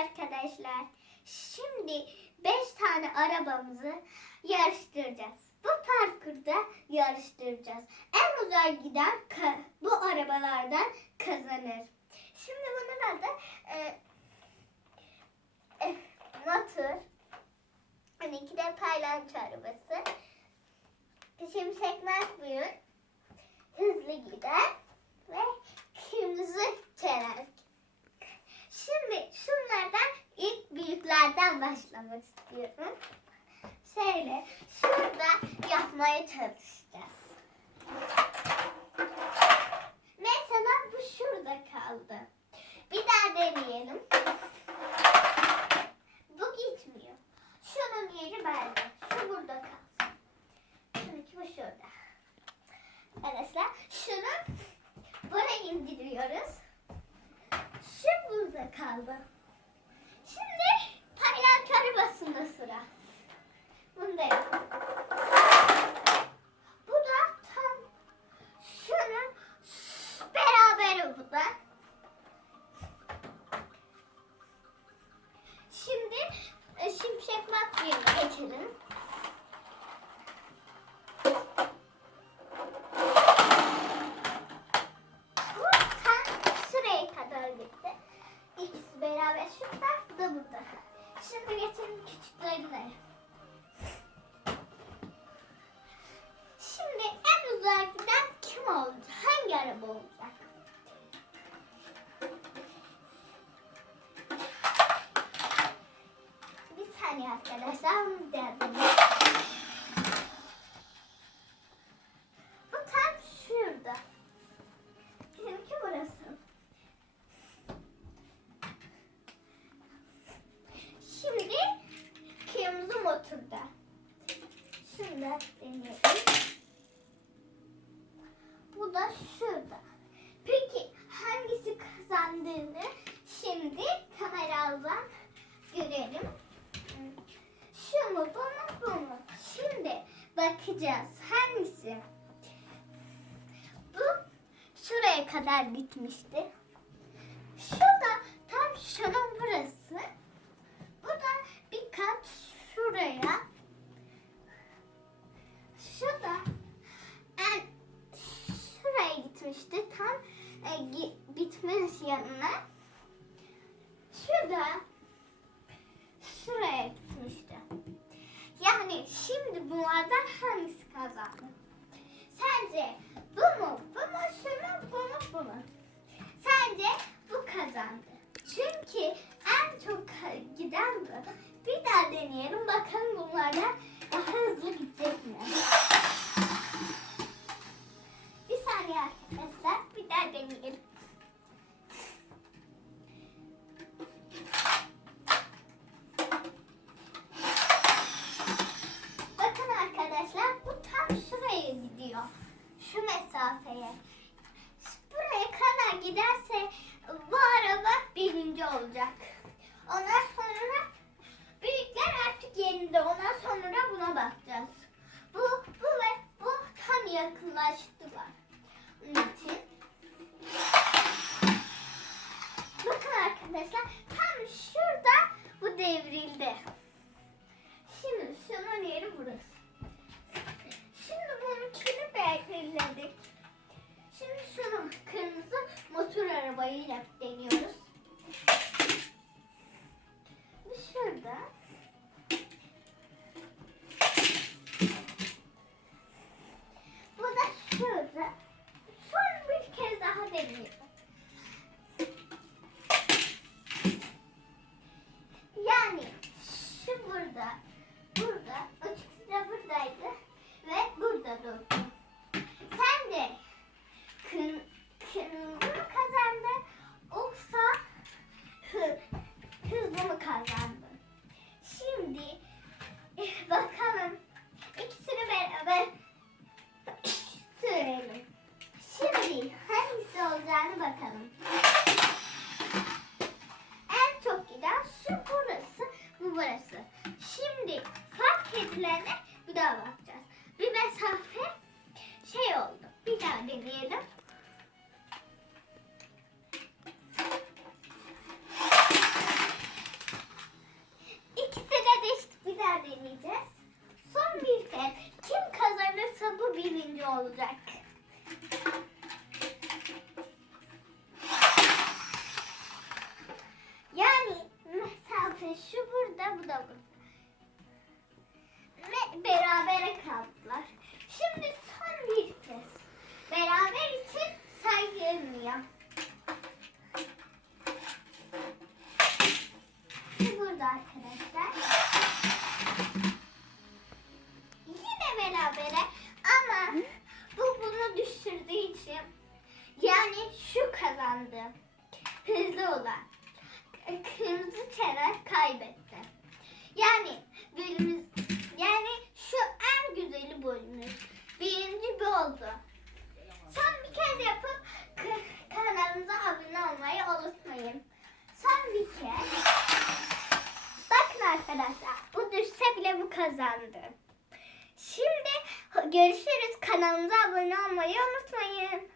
arkadaşlar. Şimdi 5 tane arabamızı yarıştıracağız. Bu parkurda yarıştıracağız. En uzağa giden bu arabalardan kazanır. Şimdi bunun adı e, e, motor. Hani iki de paylanç arabası. Şimşek McQueen hızlı gider ve kırmızı çelenk. Şimdi şunlardan ilk büyüklerden başlamak istiyorum. Şöyle şurada yapmaya çalışacağız. Mesela bu şurada kaldı. Bir daha deneyelim. Bu gitmiyor. Şunun yeri bende. Şu burada kalsın. Şununki bu şurada. Arkadaşlar şunu buraya indiriyoruz. Şu burada kaldı. 뭔데? Arkadaşlar. bunu derdim. Bu tam şurada. Bizimki burası. Şimdi kırmızı motorda. Da deneyelim. Bu da şurada. Peki hangisi kazandığını şimdi kameradan görelim. Şu mu bu mu bu mu? Şimdi bakacağız hangisi? Bu şuraya kadar gitmişti. Şu da tam şunun burası. Bu da bir kat şuraya. Şu da en şuraya gitmişti. Tam e, gi- bitmez yanına. Şu da bunlardan hangisi kazandı? Sence bu mu? Ondan sonra büyükler artık yerinde. Ondan sonra buna bakacağız. Bu, bu ve bu tam yakınlaştılar. Onun için. Helm. Bu da burada. Ve berabere kaldılar. Şimdi son bir kez. Beraber için saygılmıyor. Burada arkadaşlar. Yine berabere ama bu bunu düşürdüğü için yani şu kazandı. Hızlı olan. Kırmızı çener kaybetti. Yani bölümümüz yani şu en güzeli bölümümüz. Birinci bu oldu. Son bir kez yapıp kanalımıza abone olmayı unutmayın. Son bir kez. Bakın arkadaşlar bu düşse bile bu kazandı. Şimdi görüşürüz. Kanalımıza abone olmayı unutmayın.